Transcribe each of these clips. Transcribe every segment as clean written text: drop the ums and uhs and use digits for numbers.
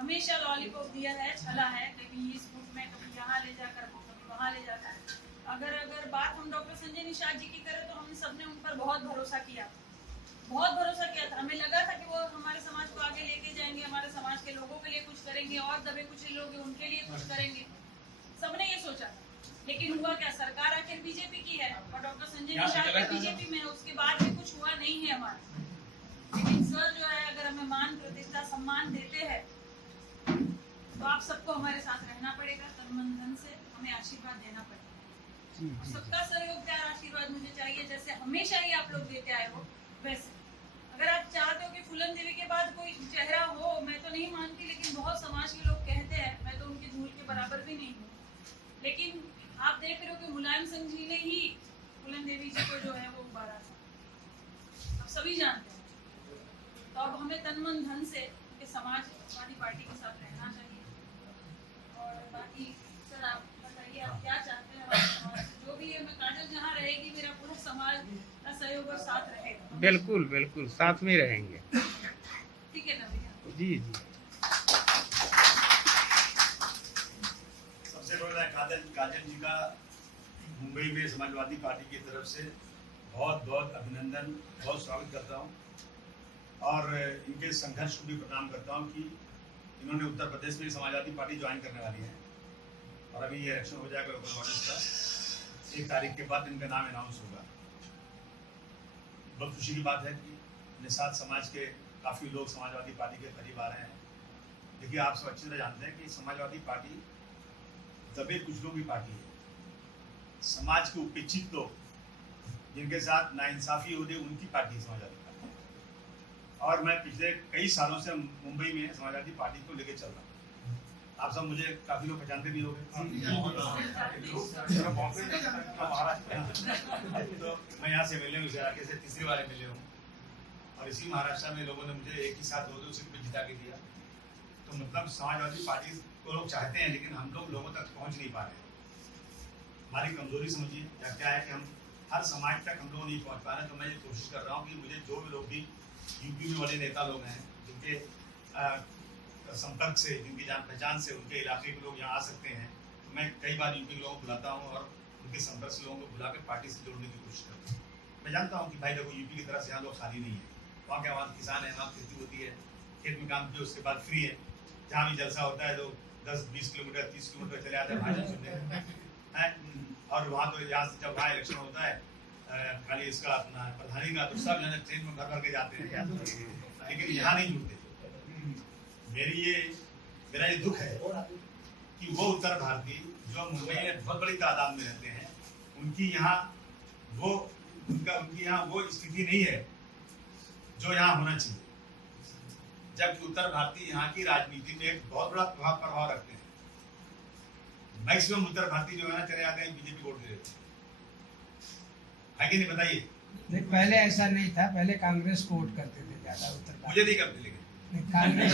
हमेशा लॉलीपॉप दिया है, छला है, कभी इस बुक में, कभी यहाँ ले जाकर, कभी वहाँ ले जाकर। अगर बात हम डॉक्टर संजय निषाद जी की करें तो हम सबने उन पर बहुत भरोसा किया था। हमें लगा था कि वो हमारे समाज को आगे लेके जाएंगे, हमारे समाज के लोगों के लिए कुछ करेंगे, और दबे कुचले लोग उनके लिए कुछ करेंगे, सबने ये सोचा था। लेकिन हुआ क्या, सरकार आखिर बीजेपी की है और डॉक्टर संजय निषाद जी बीजेपी में, उसके बाद भी कुछ हुआ नहीं है हमारा। लेकिन सर जो है, अगर हमें मान प्रतिष्ठा सम्मान देते हैं तो आप सबको हमारे साथ रहना पड़ेगा, तन मन धन से हमें आशीर्वाद देना पड़ेगा। सबका सहयोग प्यार आशीर्वाद मुझे चाहिए, जैसे हमेशा ही आप लोग देते आए हो वैसे। अगर आप चाहते हो कि फूलन देवी के बाद कोई चेहरा हो, मैं तो नहीं मानती, लेकिन बहुत समाज के लोग कहते हैं, मैं तो उनकी धूल के बराबर भी नहीं हूँ। लेकिन आप देख रहे हो कि मुलायम सिंह जी ने ही फूलन देवी जी को जो है वो उबारा था, अब सभी जानते हैं। तो अब हमें तन मन धन से समाजवादी पार्टी के साथ रहना चाहिए। और बाकी सर आप बताइए, आप क्या चाहते हैं हमारे समाज से? जो भी है, मैं काजल जहाँ रहेगी, मेरा पूरा समाज का सहयोग और साथ रहेगा। बिल्कुल बिल्कुल साथ में रहेंगे। ठीक है ना भैया? जी जी। सबसे पहले काजल जी का मुंबई में समाजवादी पार्टी की तरफ से बहुत बहुत अभिनंदन, बहुत स्वागत करता हूँ और इनके संघर्ष को भी प्रणाम करता हूँ कि इन्होंने उत्तर प्रदेश में समाजवादी पार्टी ज्वाइन करने वाली है और अभी ये इलेक्शन हो जाएगा लोकल बॉडीज का, 1 तारीख के बाद इनका नाम अनाउंस होगा। बहुत खुशी की बात है कि निषाद समाज के काफ़ी लोग समाजवादी पार्टी के करीब आ रहे हैं। देखिए, आप सब अच्छी तरह जानते हैं कि समाजवादी पार्टी दबे कुचलों की पार्टी है। समाज के उपेक्षित लोग जिनके साथ नाइंसाफी हो रही है, उनकी पार्टी है समाजवादी पार्टी। और मैं पिछले कई सालों से मुंबई में समाजवादी पार्टी को लेकर चल रहा हूँ। आप सब मुझे काफ़ी लोग पहचानते भी होंगे। तो मैं यहाँ से मिले हूँ, इस इलाके से तीसरी बार मिले हूँ और इसी महाराष्ट्र में लोगों ने मुझे एक ही साथ 2-2 सीट पे जिता के दिया। तो मतलब समाजवादी पार्टी को लोग चाहते हैं, लेकिन हम लोगों तक पहुँच नहीं पा रहे हैं। हमारी कमजोरी समझिए, या क्या है कि हम हर समाज तक हम लोग नहीं पहुँच पा रहे। तो मैं ये कोशिश कर रहा हूँ कि मुझे जो भी लोग भी यूपी में वाले नेता लोग हैं, जिनके संपर्क से, जिनकी जान पहचान से उनके इलाके के लोग यहाँ आ सकते हैं, तो मैं कई बार यूपी के लोगों को बुलाता हूँ और उनके संपर्क से लोगों को बुला के पार्टी से जोड़ने की कोशिश करता हूँ। मैं जानता हूँ कि भाई देखो, यूपी की तरह से यहाँ लोग खाली नहीं है, वहाँ क्या, वहाँ किसान है, वहाँ खेती होती है, खेत में काम किए उसके बाद फ्री है। जहाँ भी जलसा होता है तो 10-20 किलोमीटर 30 किलोमीटर चले आते हैं भाषण सुनने। और वहाँ तो यहाँ से जब वहाँ इलेक्शन होता है, खाली इसका अपना प्रधानी का, तो सब यहाँ ट्रेन में भर के जाते हैं, लेकिन यहाँ नहीं जुड़ते। मेरा ये दुख है कि वो उत्तर भारतीय जो मुंबई में बहुत बड़ी तादाद में रहते हैं, उनकी यहाँ वो स्थिति नहीं है जो यहाँ होना चाहिए। जबकि उत्तर भारतीय यहाँ की राजनीति में एक बहुत बड़ा प्रभाव रखते हैं। मैक्सिमम उत्तर भारतीय जो है ना, चले जाते हैं बीजेपी वोट दे देते हैं, कि नहीं? बताइए। नहीं, पहले ऐसा नहीं था, पहले कांग्रेस को वोट करते थे ज्यादा उत्तर भारत। मुझे नहीं करते, लेकिन कांग्रेस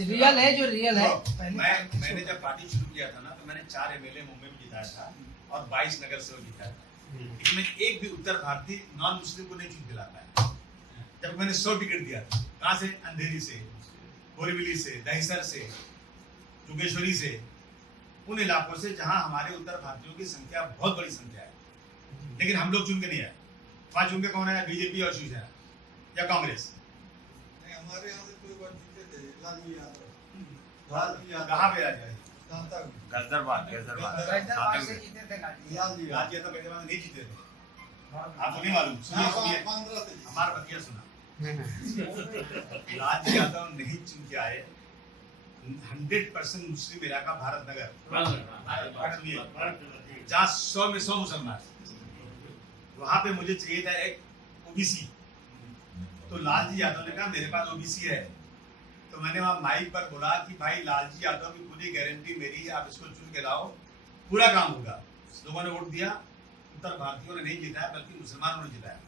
रियल है, जो रियल है। मैंने जब पार्टी शुरू किया था ना, तो मैंने 4 MLA मुंबई में जिताया था और 22 नगर सेवक जिताया था। इसमें एक भी उत्तर भारतीय नॉन मुस्लिम को नहीं चुन दिला पाया। जब मैंने 100 टिकट दिया था, कहाँ से? अंधेरी से, बोरीवली से, दहिसर से, जोगेश्वरी से, उन इलाकों से जहाँ हमारे उत्तर भारतीयों की संख्या बहुत बड़ी संख्या है, लेकिन हम लोग चुन के नहीं आए। वहाँ चुन के कौन है? बीजेपी और शिवसेना या कांग्रेस। हमारे यहाँ से कोई बार जीते थे, लालजी यादव। कहाँ पे आ जाए? गाजियाबाद से जीते थे लालजी। लालजी राज्य तो गाजियाबाद नहीं जीते थे। आपको नहीं मालूम? सुनिए, 15 से हमारा बतिया सुना। लालजी यादव नहीं चुन के आए। 100% मुस्लिम इलाका भारत नगर, जहाँ 100 में 100 मुसलमान, वहां पे मुझे चाहिए था एक ओबीसी। तो लालजी यादव ने कहा मेरे पास ओबीसी है। तो मैंने वहां माइक पर बोला कि भाई लालजी यादव की पूरी गारंटी मेरी है, आप इसको चुन के लाओ, पूरा काम होगा। लोगों ने वोट दिया। उत्तर भारतीयों ने नहीं जिताया, बल्कि मुसलमानों ने जिताया।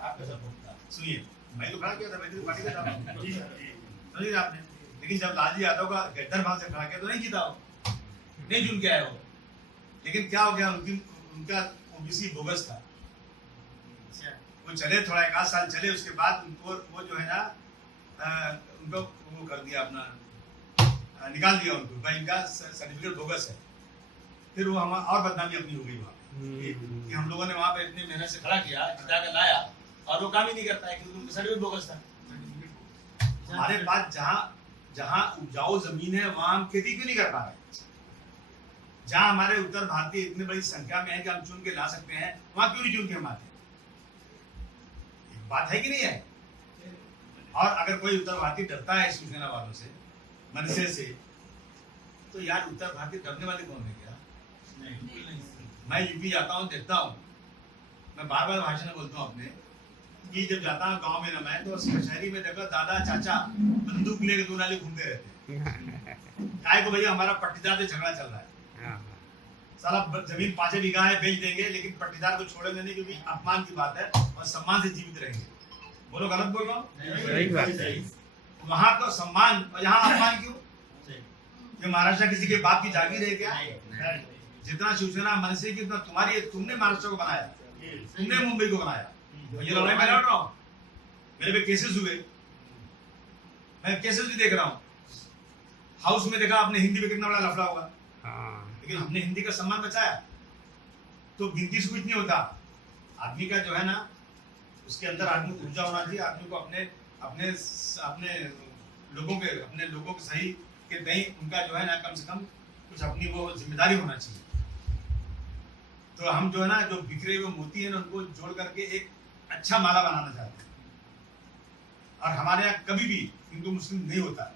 आपका सपोर्ट था। सुनिए, मैं तो खड़ा किया था, मैं तो पार्टी का था, समझिए आपने। लेकिन जब लालजी यादव का गद्दार भाग से खड़ा किया तो नहीं जीता हो, नहीं चुन के आए हो। लेकिन क्या हो गया, उनका ओबीसी बोगस था। वो चले थोड़ा 1 आध साल चले, उसके बाद उनको वो जो है ना उनको वो कर दिया अपना, निकाल दिया उनको, भाई इनका सर्टिफिकेट बोगस है। फिर वो हम और बदनामी अपनी हो गई वहाँ पे कि हम लोगों ने वहाँ पे इतनी मेहनत से खड़ा किया, जिता कर लाया, और वो काम ही नहीं करता है क्योंकि उनका सर्टिफिकेट बोगस था। हमारे पास जहाँ उपजाऊ जमीन है वहाँ हम खेती क्यों नहीं कर पा रहे? जहाँ हमारे उत्तर भारतीय इतनी बड़ी संख्या में है कि हम चुन के ला सकते हैं, वहाँ क्यों नहीं चुन के हम आते? बात है कि नहीं है? और अगर कोई उत्तर भारतीय डरता है शिवसेना वालों से, मनसे से, तो यार उत्तर भारतीय डरने वाले कौन है क्या? मैं यूपी जाता हूँ, देखता हूँ, मैं बार बार भाषण में बोलता हूँ अपने कि जब जाता हूँ गांव में ना मैं, तो शहरी में देखो दादा चाचा बंदूक लेके दो नाली घूमते रहते हैं। काय को भैया हमारा पट्टीदार से झगड़ा चल रहा है, साला जमीन 5 बीघा है बेच देंगे, लेकिन पट्टीदार को छोड़ेंगे नहीं क्योंकि अपमान की बात है और सम्मान से जीवित रहेंगे। बोलो गलत बोल रहा हूँ? सही बात है। वहां तो सम्मान और यहाँ अपमान क्यों? ये महाराष्ट्र किसी के बाप की जागीर है क्या? जितना शिवसेना मनसे की उतना तुम्हारी, तुमने महाराष्ट्र को बनाया, तुमने मुंबई को बनाया। ये लड़ाई मैं लड़ रहा हूँ, मेरे पे केसेस हुए, मैं केसेस भी देख रहा हूँ। हाउस में देखा आपने हिंदी में कितना बड़ा लफड़ा हुआ, लेकिन हमने हिंदी का सम्मान बचाया। तो गिनती से कुछ नहीं होता, आदमी का जो है ना, उसके अंदर आदमी ऊर्जा होना चाहिए, आदमी को अपने अपने अपने लोगों के सही के नहीं, उनका जो है ना कम से कम कुछ अपनी वो जिम्मेदारी होना चाहिए। तो हम जो है ना, जो बिखरे हुए मोती है ना, उनको जोड़ करके एक अच्छा माला बनाना चाहते हैं। और हमारे यहाँ कभी भी हिंदू मुस्लिम नहीं होता।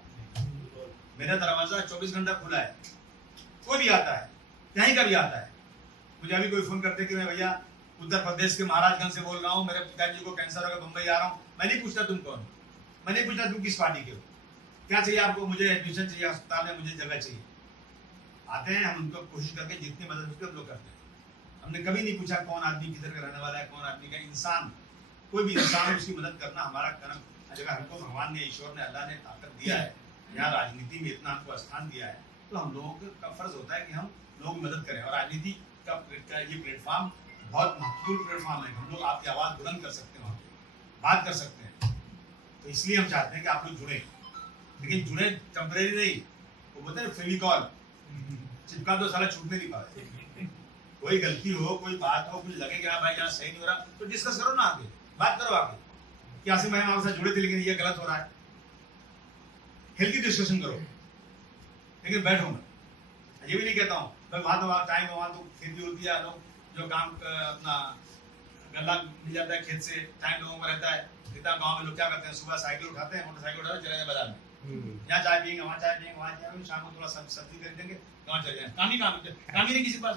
मेरा दरवाजा 24 घंटा खुला है, कोई भी आता है, कहीं का भी आता है। मुझे अभी कोई फोन करते कि मैं भैया उत्तर प्रदेश के महाराजगंज से बोल रहा हूँ, मेरे पिताजी को कैंसर हो गया, मुंबई आ रहा हूँ। मैं नहीं पूछता तुम कौन हो, मैं नहीं पूछता तुम किस पार्टी के हो, क्या चाहिए आपको, मुझे एडमिशन चाहिए अस्पताल में, मुझे जगह चाहिए। आते हैं, हम उनको कोशिश करके जितनी मदद होती है हम लोग करते हैं। हमने कभी नहीं पूछा कौन आदमी किधर का रहने वाला है, कौन आदमी का इंसान, कोई भी इंसान उसकी मदद करना हमारा कर्म। अगर हमको भगवान ने, ईश्वर ने, अल्लाह ने ताकत दिया है, यहाँ राजनीति में इतना हमको स्थान दिया है, तो हम लोगों का फर्ज होता है कि हम लोगों की मदद करें। और राजनीति का ये प्लेटफॉर्म बहुत महत्वपूर्ण प्लेटफॉर्म है, हम लोग आपकी आवाज़ बुलंद कर सकते हैं, वहाँ पे बात कर सकते हैं। तो इसलिए हम चाहते हैं कि आप लोग जुड़े, लेकिन जुड़े टेम्परेरी नहीं, वो बोलते हैं फेविकॉल चिपका दो, साला छूटने नहीं पाते। कोई गलती हो, कोई बात हो, कुछ लगे कि हाँ भाई यहाँ सही नहीं हो रहा, तो डिस्कस करो ना, आगे बात करो, आगे क्या से मैं आपके साथ जुड़े थे लेकिन ये गलत हो रहा है, हेल्थी डिस्कशन करो, लेकिन बैठो मत। ये भी नहीं कहता हूँ भाई वहाँ तो वहाँ टाइम है, वहाँ तो खेती होती है, लोग जो काम अपना गल्ला मिल जाता है खेत से, टाइम लोगों का रहता है। इतना गाँव में लोग क्या करते हैं, सुबह साइकिल उठाते हैं, मोटरसाइकिल उठाते चले जाए बाजार में, यहाँ चाय पियेंगे, वहाँ चाय पियेंगे, वहाँ जाएंगे, शाम को थोड़ा सब्जी खरीदेंगे, गाँव चले जाए। काम ही नहीं किसी के पास,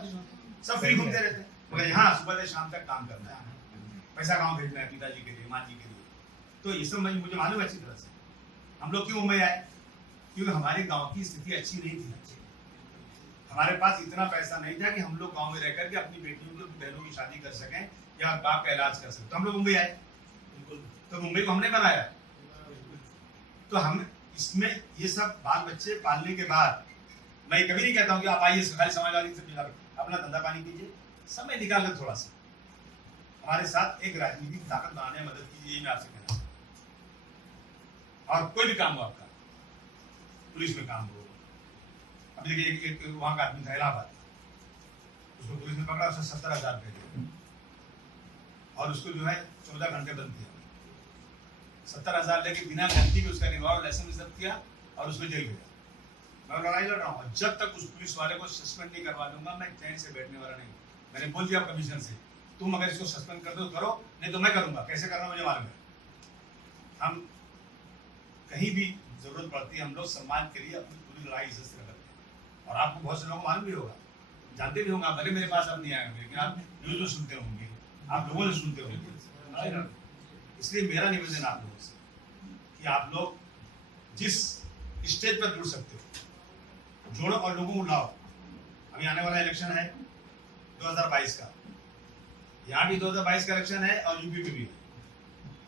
सब फ्री घूमते रहते हैं। मगर यहाँ सुबह से शाम तक काम करना है, पैसा गाँव भेजना है पिताजी के लिए, माँ जी के लिए। तो ये सब मुझे मालूम है अच्छी तरह से। हम लोग क्यों मुंबई आए? क्योंकि हमारे गांव की स्थिति अच्छी नहीं थी, हमारे पास इतना पैसा नहीं था कि हम लोग गांव में रह करके अपनी बेटियों की, बहनों की शादी कर सकें या बाप का इलाज कर सकें। तो हम लोग मुंबई आए, तो मुंबई को हमने बनाया। तो हम इसमें ये सब बाल बच्चे पालने के बाद, मैं कभी नहीं कहता हूँ कि आप आइए सरकारी समाजवादी से मिला, अपना धंधा पानी कीजिए, समय निकाल कर थोड़ा सा हमारे साथ एक राजनीतिक ताकत बनाने में मदद कीजिए, मैं आपसे कहना चाहता हूँ। और कोई भी काम हो आपका, पुलिस में काम हो, अभी देखिए एक वहाँ का आदमी था इलाहाबाद, उसको पुलिस ने पकड़ा, उसने 70,000 रुपये दिए और उसको जो है 14 घंटे बंद किया। 70,000 लेके बिना गलती के उसका रिवॉल्वर लाइसेंस जब्त किया और उसको जेल भेजा। मैं लड़ाई लड़ रहा हूँ, जब तक उस पुलिस वाले को सस्पेंड नहीं करवा दूंगा मैं चैन से बैठने वाला नहीं। मैंने बोल दिया कमिश्नर से, तुम अगर इसको सस्पेंड कर दो करो, नहीं तो मैं करूंगा। कैसे करना मुझे मालूम है। हम कहीं भी जरूरत पड़ती है, हम लोग सम्मान के लिए अपनी पूरी लड़ाई इज्जत से करते हैं। और आपको बहुत से लोगों को मालूम भी होगा, जानते भी होंगे, भले मेरे पास अब नहीं आए होंगे, लेकिन आप न्यूज में सुनते होंगे, आप लोगों से सुनते होंगे। इसलिए मेरा निवेदन आप लोगों से कि आप लोग जिस स्टेज पर जुड़ सकते हो जोड़ो और लोगों को लाओ। अभी आने वाला इलेक्शन है 2022 का, यहाँ भी 2022 का इलेक्शन है और यूपी में भी है।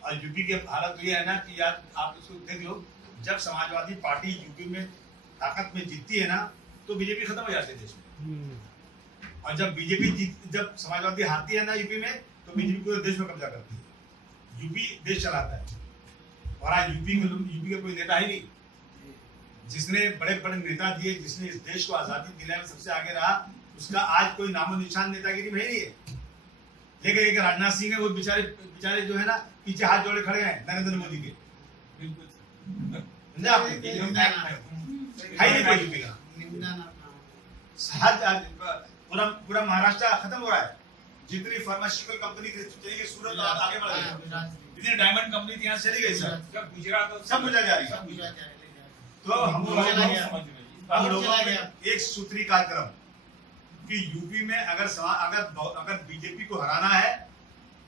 और यूपी की हालत तो ये है ना कि यार आप इसको देख लो, जब समाजवादी पार्टी यूपी में ताकत में जीतती है ना, तो बीजेपी खत्म हो जाती है देश में। और जब समाजवादी हारती है ना यूपी में, तो बीजेपी पूरे देश में कब्जा करती है। यूपी देश चलाता है और आज यूपी का कोई नेता ही नहीं जिसने बड़े बड़े नेता दिए, जिसने इस देश को आजादी दिलाने में सबसे आगे रहा, उसका आज कोई नामो निशान नेतागिरी में ही नहीं है। लेकिन एक राजनाथ सिंह है, वो बेचारे जो है ना पीछे हाथ जोड़े खड़े हैं नरेंद्र मोदी के। समझे आपने? है ही नहीं कोई यूपी का। पूरा महाराष्ट्र खत्म हो रहा है। जितनी फार्मास्यूटिकल कंपनी चली गई सूरत और आगे बढ़ गई, जितनी डायमंड कंपनी थी यहाँ चली गई, सब गुजरात सब गुजरात जा रही है। तो हम लोगों में एक सूत्री कार्यक्रम कि यूपी में अगर बीजेपी को हराना है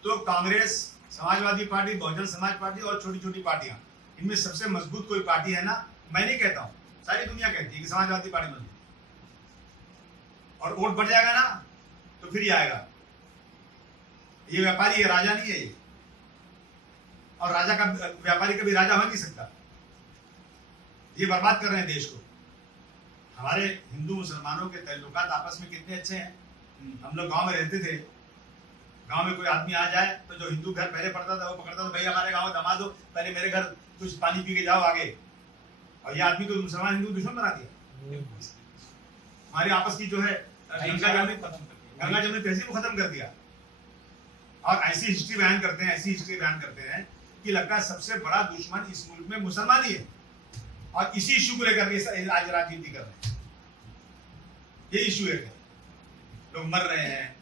तो कांग्रेस, समाजवादी पार्टी, बहुजन समाज पार्टी और छोटी छोटी पार्टियां, इनमें सबसे मजबूत कोई पार्टी है ना, मैं नहीं कहता हूं, सारी दुनिया कहती है कि समाजवादी पार्टी मजबूत, और वोट बढ़ जाएगा ना तो फिर ही आएगा। ये व्यापारी है, राजा नहीं है ये, और राजा का व्यापारी कभी राजा हो नहीं सकता। ये बर्बाद कर रहे हैं देश को। हमारे हिंदू मुसलमानों के ताल्लुकात आपस में कितने अच्छे हैं। हम लोग गांव में रहते थे, गांव में कोई आदमी आ जाए तो जो हिंदू घर पहले पड़ता था वो पकड़ता था, भैया हमारे गांव दमा दो, पहले मेरे घर कुछ पानी पी के जाओ आगे। और ये आदमी तो मुसलमान हिंदू दुश्मन बना दिया। हमारी आपस की जो है गंगा जमुनी तहजीब को खत्म कर दिया। और ऐसी हिस्ट्री बयान करते हैं कि लगता है सबसे बड़ा दुश्मन इस मुल्क में मुसलमान ही है, और इसी इशू को लेकर के आज राजनीति कर रहे हैं। ये इशू है, लोग मर रहे हैं।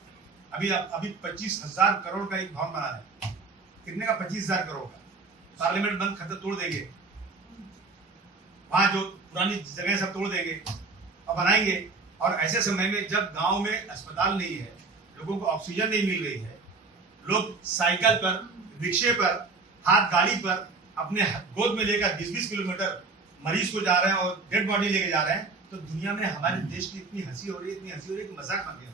अभी 25,000 करोड़ का एक भवन बना है। कितने का? 25,000 करोड़ का। पार्लियामेंट बंद खत्म तोड़ देंगे, वहां जो पुरानी जगह सब तोड़ देंगे और बनाएंगे। और ऐसे समय में जब गांव में अस्पताल नहीं है, लोगों को ऑक्सीजन नहीं मिल रही है, लोग साइकिल पर, रिक्शे पर, हाथ गाड़ी पर अपने गोद में लेकर 20-20 किलोमीटर मरीज को जा रहे हैं और डेड बॉडी लेके जा रहे हैं, तो दुनिया में हमारे देश की इतनी हंसी हो रही है कि मजाक बन गया।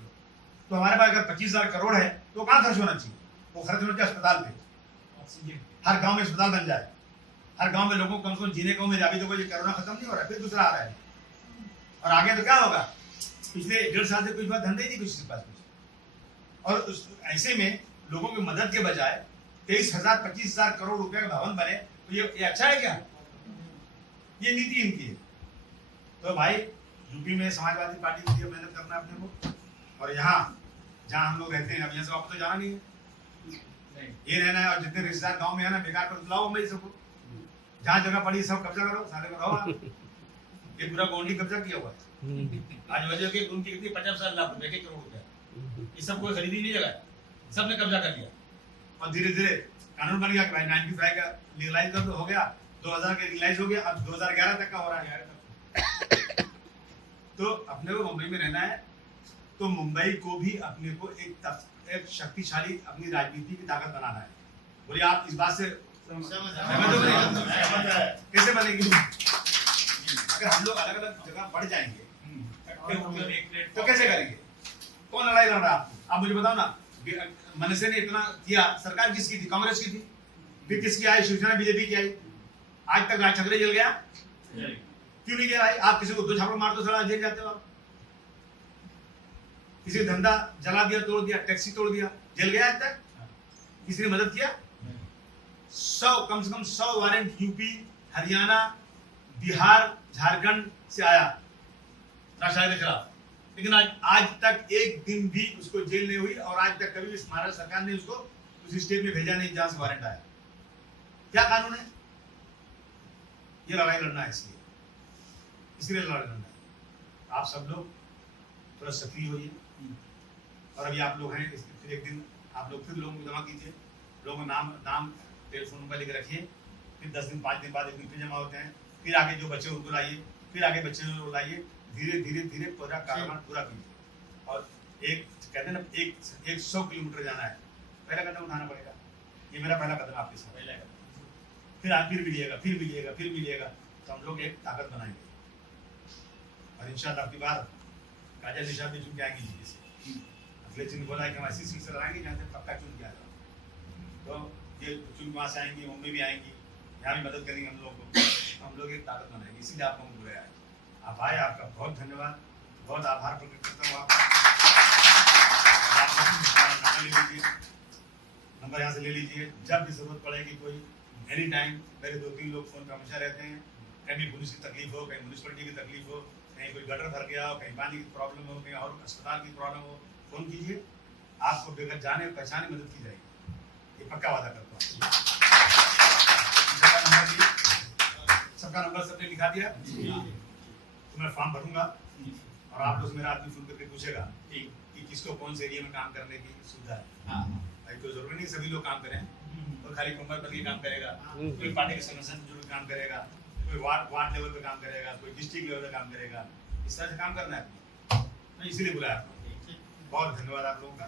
तो हमारे पास अगर 25,000 करोड़ है तो कहाँ खर्च होना चाहिए? वो खर्च होना चाहिए अस्पताल पे, ऑक्सीजन। हर गांव में अस्पताल बन जाए, हर गांव में लोगों को कम से कम जीने को मिले। अभी तो कोई कोरोना खत्म नहीं हो रहा है, फिर दूसरा आ रहा है, और आगे तो क्या होगा? पिछले 1.5 साल से कुछ बात धंधे ही नहीं कुछ पास कुछ। और ऐसे में लोगों की मदद के बजाय 23,000-25,000 करोड़ रुपए का भवन बने, तो ये अच्छा है क्या? ये नीति इनकी है। तो भाई यूपी में समाजवादी पार्टी के लिए मेहनत करना अपने को, और यहाँ जहाँ हम लोग रहते हैं, अब यहाँ से वापस तो जाना नहीं है, ये रहना है। और जितने रिश्तेदार गांव में है ना, बेकार कर बुलाओ मुंबई सबको, जहाँ जगह पड़ी सब कब्जा करो, सारे को रहो। ये पूरा गोंडी कब्जा किया हुआ है। आज वजह की उनकी कितनी 50 लाख रुपए, 1 करोड़ रुपया, ये सब कोई खरीदी नहीं जगह, सबने कब्जा कर लिया। और धीरे धीरे कानून बन गया कि भाई 95 का लीगलाइज कर हो गया, 2000 का लीगलाइज हो गया, अब 2011 तक का हो रहा है। तो अपने को मुंबई में रहना है, तो मुंबई को भी अपने को एक शक्तिशाली अपनी राजनीति की ताकत बनाना है। बोलिए आप इस बात से कैसे बनेगी? अगर हम लोग अलग अलग जगह बढ़ जाएंगे तो कैसे करेंगे? कौन लड़ाई लड़ रहा है? आप मुझे बताओ ना। मनसे ने इतना किया, सरकार किसकी थी? कांग्रेस की थी। फिर किसकी आई? शिवसेना बीजेपी की आई। आज तक राज छकरे जल गया, क्यों नहीं गया भाई? आप किसी को 2 झापड़ मार दो, साला जेल जाते हो आप। किसी का धंधा जला दिया, तोड़ दिया, टैक्सी तोड़ दिया, जेल गया आज तक? किसी ने मदद किया? 100 कम से कम 100 वारंट यूपी, हरियाणा, बिहार, झारखंड से आया भ्रष्टाचार के खिलाफ, लेकिन आज तक एक दिन भी उसको जेल नहीं हुई, और आज तक कभी महाराष्ट्र सरकार ने उसको उस स्टेट में भेजा नहीं जहां से वारंट आया। क्या कानून है? ये लड़ाई लड़ना है, इसलिए लड़ाई लड़ना है। आप सब लोग थोड़ा सक्रिय होइए, और अभी आप लोग हैं, फिर एक दिन आप लोग फिर लोगों को जमा कीजिए, लोगों का नाम टेलीफोन नंबर लेकर रखिए, फिर 10 दिन 5 दिन बाद एक दिन फिर जमा होते हैं, फिर आगे जो बच्चे उनको लाइए, फिर आगे बच्चे उनको लाइए, धीरे धीरे धीरे पूरा कार्यक्रम पूरा कीजिए। और एक कहते हैं ना, 100 किलोमीटर जाना है, पहला कदम उठाना पड़ेगा। ये मेरा पहला कदम आपके साथ, फिर आप फिर मिलिएगा, तो हम लोग एक ताकत बनाएंगे। और इंशाल्लाह आपकी बार काजल निशा भी चुन के आएंगी जी से। अखिलेश जी ने बोला है कि हम ऐसी सीट से लड़ाएंगे जहाँ से पक्का चुन के आ जाओ। तो ये चुन वहाँ से आएंगी, मुंबई भी आएंगी, यहाँ भी मदद करेंगे हम लोग को, हम लोग एक ताकत बनाएंगे। इसीलिए आप लोगों को बुलाया है। आप आए, आपका बहुत धन्यवाद, बहुत आभार प्रकट करता हूँ आपका। नंबर यहाँ से ले लीजिए, जब भी जरूरत पड़ेगी, कोई एनी टाइम मेरे 2-3 लोग फोन पे हमेशा रहते हैं। कहीं पुलिस की तकलीफ हो, कहीं म्यूनिसिपलिटी की तकलीफ हो, कहीं कोई गटर भर गया हो, कहीं पानी की प्रॉब्लम हो, कहीं और अस्पताल की प्रॉब्लम हो, फोन कीजिए, आपको बगैर जाने पहचाने मदद की जाएगी। ये पक्का वादा करता हूँ। सबका नंबर सबने लिखा दिया, तो मैं फॉर्म भरूंगा और आप लोग मेरा आदमी फोन करके पूछेगा कि किसको कौन से एरिया में काम करने की सुविधा है। भाई कोई जरूरी नहीं सभी लोग काम करें, कोई खाली कमर बन के काम करेगा, कोई पार्टी के संगठन से जुड़ के काम करेगा, कोई वार्ड लेवल पे काम करेगा, कोई डिस्ट्रिक्ट लेवल पे काम करेगा। इस तरह से काम करना है, मैं इसीलिए बुलाया आपको। बहुत धन्यवाद आप लोगों का।